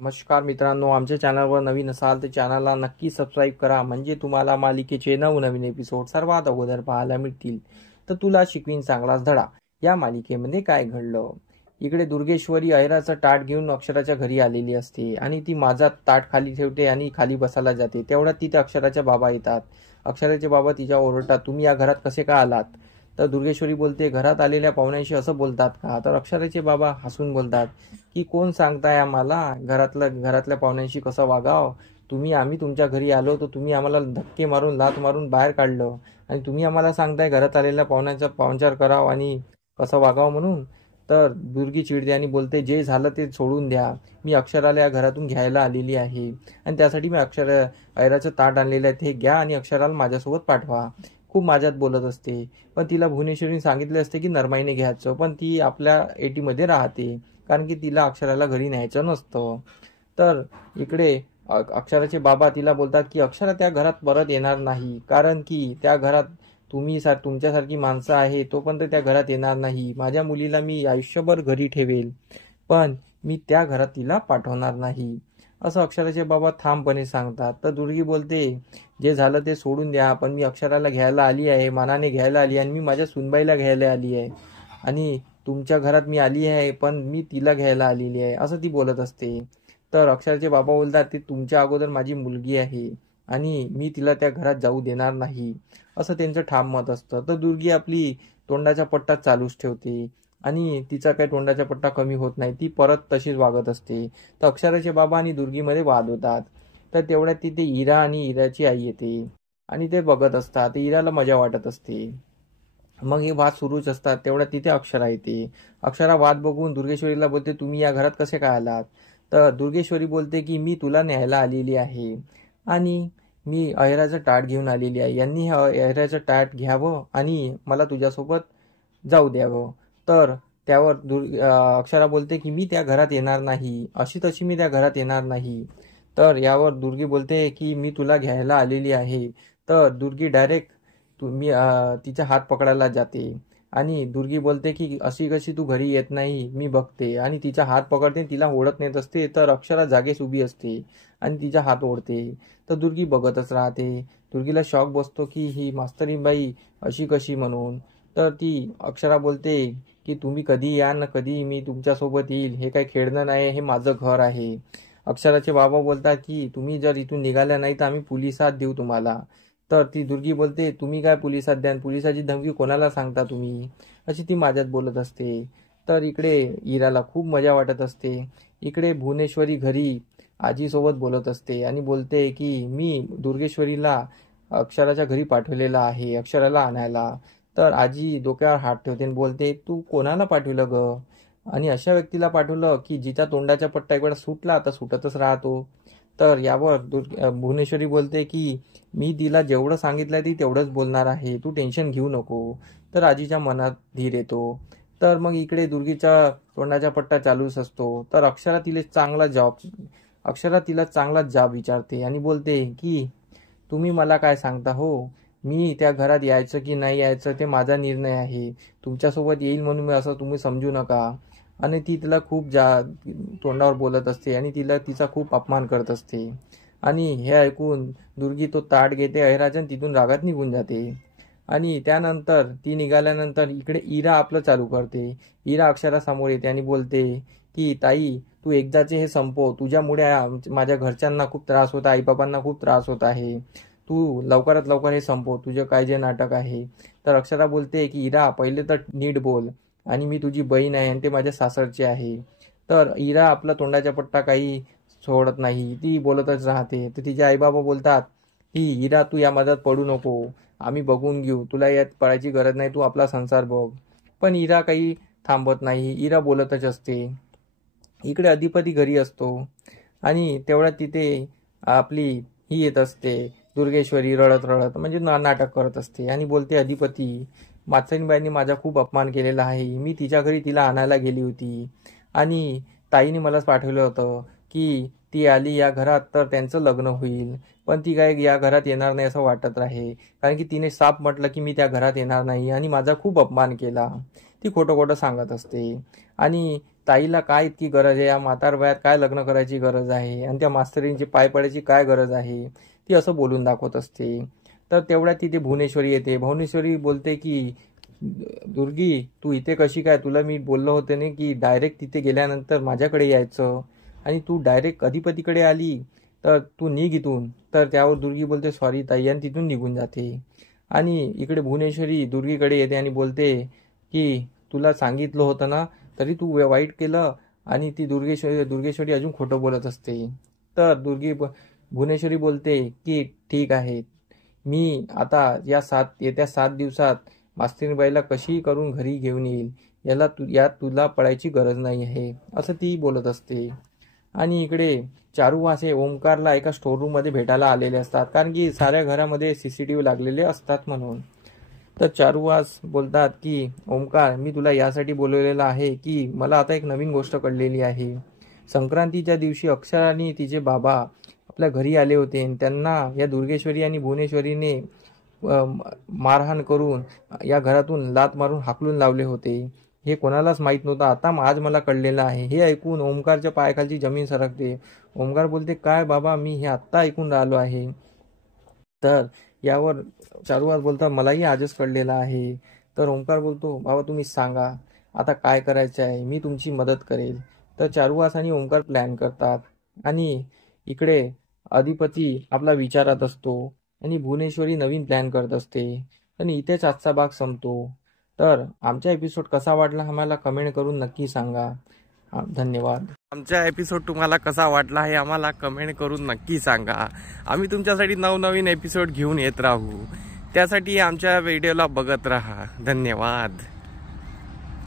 नमस्कार मित्रांनो, आमच्या चॅनलवर नवीन असाल तर चॅनलला नक्की सबस्क्राईब करा, म्हणजे तुम्हाला मालिकेचे नवनवीन एपिसोड सर्वात अगोदर पाहायला मिळतील. तर तुला शिकवीन चांगलाच धडा या मालिकेमध्ये काय घडलं. इकडे दुर्गेश्वरी अहिराचं ताट घेऊन अक्षराच्या घरी आलेली असते आणि ती माझा ताट खाली ठेवते आणि खाली बसायला जाते. तेवढ्यात तिथे अक्षराचे बाबा येतात. अक्षराचे बाबा तिच्या ओरडतात, तुम्ही या घरात कसे का आलात. तर दुर्गेश्वरी बोलते, घरात आलेल्या पाहुण्यांशी असं बोलतात का. तर अक्षराचे बाबा हसून बोलतात की कोण सांगताय आम्हाला घरातल्या पाहुण्यांशी कसं वागाव. आम्ही तुमच्या घरी आलो तर तुम्ही आम्हाला धक्के मारून लात मारून बाहेर काढलं आणि तुम्ही आम्हाला सांगताय घरात आलेल्या पाहुण्यांचा पाहुणचार कराव आणि कसं वागावं म्हणून. तर दुर्गी चिडते आणि बोलते, जे झालं ते सोडून द्या. मी अक्षराला या घरातून घ्यायला आलेली आहे आणि त्यासाठी मी अहिराचं ताट आणलेलं आहे, ते घ्या आणि अक्षराला माझ्यासोबत पाठवा. खूप माझ्यात बोलत असते, पण तिला भुवनेश्वरीने सांगितले असते की नरमाईने घ्यायचं, पण ती आपल्या एटीमध्ये राहते कारण की तिला अक्षराला घरी न्यायचं नसतं. तर इकडे अक्षराचे बाबा तिला बोलतात की अक्षरा त्या घरात परत येणार नाही, कारण की त्या घरात तुमच्यासारखी माणसं आहे तोपर्यंत त्या घरात येणार नाही. माझ्या मुलीला मी आयुष्यभर घरी ठेवेल, पण मी त्या घरात तिला पाठवणार नाही, असं अक्षराचे बाबा ठामपणे सांगतात. तर दुर्गी बोलते, जे झालं ते सोडून द्या, पण मी अक्षराला घ्यायला आली आहे, मानाने घ्यायला आली आणि मी माझ्या सुनबाईला घ्यायला आली आहे आणि तुमच्या घरात मी आली आहे पण मी तिला घ्यायला आलेली आहे, असं ती बोलत असते. तर अक्षराचे बाबा बोलतात, ती तुमच्या अगोदर माझी मुलगी आहे आणि मी तिला त्या घरात जाऊ देणार नाही, असं त्यांचं ठाम मत असतं. तर दुर्गी आपली तोंडाचा पट्टा चालूच ठेवते आणि तिचा काही तोंडाचा पट्टा कमी होत नाही, ती परत तशीच वागत असते. तर अक्षराचे बाबा आणि दुर्गीमध्ये वाद होतात. तर तेवढ्यात तिथे इरा आणि इराची आई येते आणि ते बघत असतात. इराला मजा वाटत असते. मग हे वाद सुरूच असतात. तेवढ्यात तिथे अक्षरा येते. अक्षरा वाद बघून दुर्गेश्वरीला बोलते, तुम्ही या घरात कसे काय आलात. तर दुर्गेश्वरी बोलते की मी तुला न्यायला आलेली आहे आणि मी अहिराचं ताट घेऊन आलेली आहे. यांनी अहिराचं ताट घ्यावं आणि मला तुझ्यासोबत जाऊ द्यावं. तर त्यावर अक्षरा बोलते की मी त्या घरात येणार नाही, अशी तशी मी त्या घरात येणार नाही. तर यावर दुर्गी बोलते की मी तुला घ्यायला आलेली आहे. तर दुर्गी डायरेक्ट तिचा हात पकडायला जाते आणि दुर्गी बोलते की अशी कशी तू घरी येत नाही, मी बघते, आणि तिचा हात पकडते, तिला ओढत नेत असते. तर अक्षरा जागेच उभी असते आणि तिचा हात ओढते. तर दुर्गी बघतच राहते. दुर्गीला शॉक बसतो की ही मास्तरीबाई अशी कशी म्हणून. तर ती अक्षरा बोलते की तुम्ही कधी या ना कधी मी तुमच्यासोबत येईल, हे काही खेळणं नाही, हे माझं घर आहे. अक्षराचे बाबा बोलतात की तुम्ही जर इथून निघाल्या नाही तर आम्ही पोलिसात देऊ तुम्हाला. तर ती दुर्गी बोलते, तुम्ही काय पोलिसात द्या, पोलिसाची धमकी कोणाला सांगता तुम्ही, अशी ती माझ्यात बोलत असते. तर इकडे इराला खूप मजा वाटत असते. इकडे भुवनेश्वरी घरी आजीसोबत बोलत असते आणि बोलते की मी दुर्गेश्वरीला अक्षराच्या घरी पाठवलेलं आहे अक्षराला आणायला. तर आजी डोक्यावर हात ठेवते आणि बोलते, तू कोणाला पाठवलं ग, आणि अशा व्यक्तीला पाठवलं की जिचा तोंडाचा पट्टा एक वेळा सुटला तर सुटतच राहतो. तर यावर भुवनेश्वरी बोलते की मी तिला जेवढं सांगितलंय ती तेवढंच बोलणार आहे, तू टेन्शन घेऊ नको. तर आजीच्या मनात धीर येतो. तर मग इकडे दुर्गीचा तोंडाचा पट्टा चालूच असतो. तर अक्षरा तिला चांगला जॉब विचारते आणि बोलते की तुम्ही मला काय सांगता हो, मी त्या घरात यायचं की नाही यायचं ते माझा निर्णय आहे, तुमच्यासोबत येईल म्हणून मी असं तुम्ही समजू नका. आणि ती तिला खूप तोंडावर बोलत असते आणि तिचा खूप अपमान करत असते. आणि हे ऐकून दुर्गी तो ताट घेते अहिराजन तिथून रागात निघून जाते. आणि त्यानंतर ती निघाल्यानंतर इकडे इरा आपलं चालू करते. इरा अक्षरासमोर येते आणि बोलते की ताई, तू एकदाचे हे संपव, तुझ्यामुळे माझ्या घरच्यांना खूप त्रास होत आहे, आईबाबांना खूप त्रास होत आहे, तू लवकरात लवकर हे संपव तुझं काय जे नाटक आहे. तर अक्षरा बोलते की इरा, पहिले तर नीट बोल, आणि मी तुझी बहीण आहे आणि ते माझ्या सासरचे आहे. तर इरा आपला तोंडाचा पट्टा काही सोडत नाही, ती बोलतच राहते. तर तिचे आईबाबा बोलतात की इरा, तू या मधात पडू नको, आम्ही बघून घेऊ, तुला यात पडायची गरज नाही, तू आपला संसार बघ. पण इरा काही थांबत नाही, इरा बोलतच असते. इकडे अधिपती घरी असतो आणि तेवढ्यात तिथे आपली ही येत असते दुर्गेश्वरी, रडत रडत म्हणजे नाटक करत असते आणि बोलते, अधिपती, मातंगबाईंनी माझा खूप अपमान केलेला आहे, मी तिच्या घरी तिला आणायला गेली होती आणि ताईने मलाच पाठवलं होतं की ती आली या घरात तर त्यांचं लग्न होईल, पण ती काय या घरात येणार नाही असं वाटत राहे, कारण की तिने साप म्हटलं की मी त्या घरात येणार नाही आणि माझा खूप अपमान केला. ती खोटं खोटं सांगत असते आणि ताईला काय इतकी गरज आहे, या म्हातार वयात काय लग्न करायची गरज आहे आणि त्या मास्तरींची पाय पडायची काय गरज आहे, ती असं बोलून दाखवत असते. तर तेवढ्यात तिथे भुवनेश्वरी येते. भुवनेश्वरी बोलते की दुर्गी, तू इथे कशी काय, तुला मी बोललो होते ना की डायरेक्ट तिथे गेल्यानंतर माझ्याकडे यायचं आणि तू डायरेक्ट अधिपतीकडे आली, तर तू निघ इथून. तर त्यावर दुर्गी बोलते सॉरी ताई आणि तिथून निघून जाते. आणि इकडे भुवनेश्वरी दुर्गीकडे येते आणि बोलते की तुला सांगितलं होतं ना, तरी तू वाईट केलं. आणि ती दुर्गेश्वरी अजून खोटं बोलत असते. तर भुवनेश्वरी बोलते की ठीक आहे, मी आता येत्या 7 दिवसात मास्तरीबाईला कशी करून घरी घेऊन येईल, यात तुला पडायची गरज नाही आहे, असं ती बोलत असते. आणि इकडे चारुवास हे ओमकारला एका स्टोअर मध्ये भेटायला आलेले असतात, कारण की साऱ्या घरामध्ये CCTV लागलेले असतात म्हणून. तर चारुवास बोलतात की ओमकार, मी तुला यासाठी बोलवलेलं आहे की मला आता एक नवीन गोष्ट कळलेली आहे. संक्रांतीच्या दिवशी अक्षरा आणि तिचे बाबा आपल्या घरी आले होते आणि त्यांना या दुर्गेश्वरी आणि भुवनेश्वरीने मारहाण करून या घरातून लात मारून हाकलून लावले होते. हे कोणालाच माहीत नव्हतं, आता आज मला कळलेलं आहे. हे ऐकून ओमकारच्या पायाखालची जमीन सरकते. ओमकार बोलते काय बाबा, मी हे आत्ता ऐकून राहिलो आहे. तर यावर चारुवास बोलता मलाही आजच कळलेलं आहे. तर ओमकार बोलतो बाबा तुम्हीच सांगा आता काय करायचं आहे, मी तुमची मदत करेल. तर चारुवास आणि ओमकार प्लॅन करतात आणि इकडे अधिपती आपला विचारात असतो आणि भुवनेश्वरी नवीन प्लॅन करत असते. आणि इथेच आजचा भाग संपतो. तर आमचा एपिसोड कसा वाटला आम्हाला कमेंट करून नक्की सांगा. धन्यवाद. आमचा एपिसोड तुम्हाला कसा वाटला हे आम्हाला कमेंट करून नक्की सांगा. आम्ही तुमच्यासाठी नवनवीन एपिसोड घेऊन येत राहू. त्यासाठी आमच्या व्हिडिओला बघत राहा. धन्यवाद.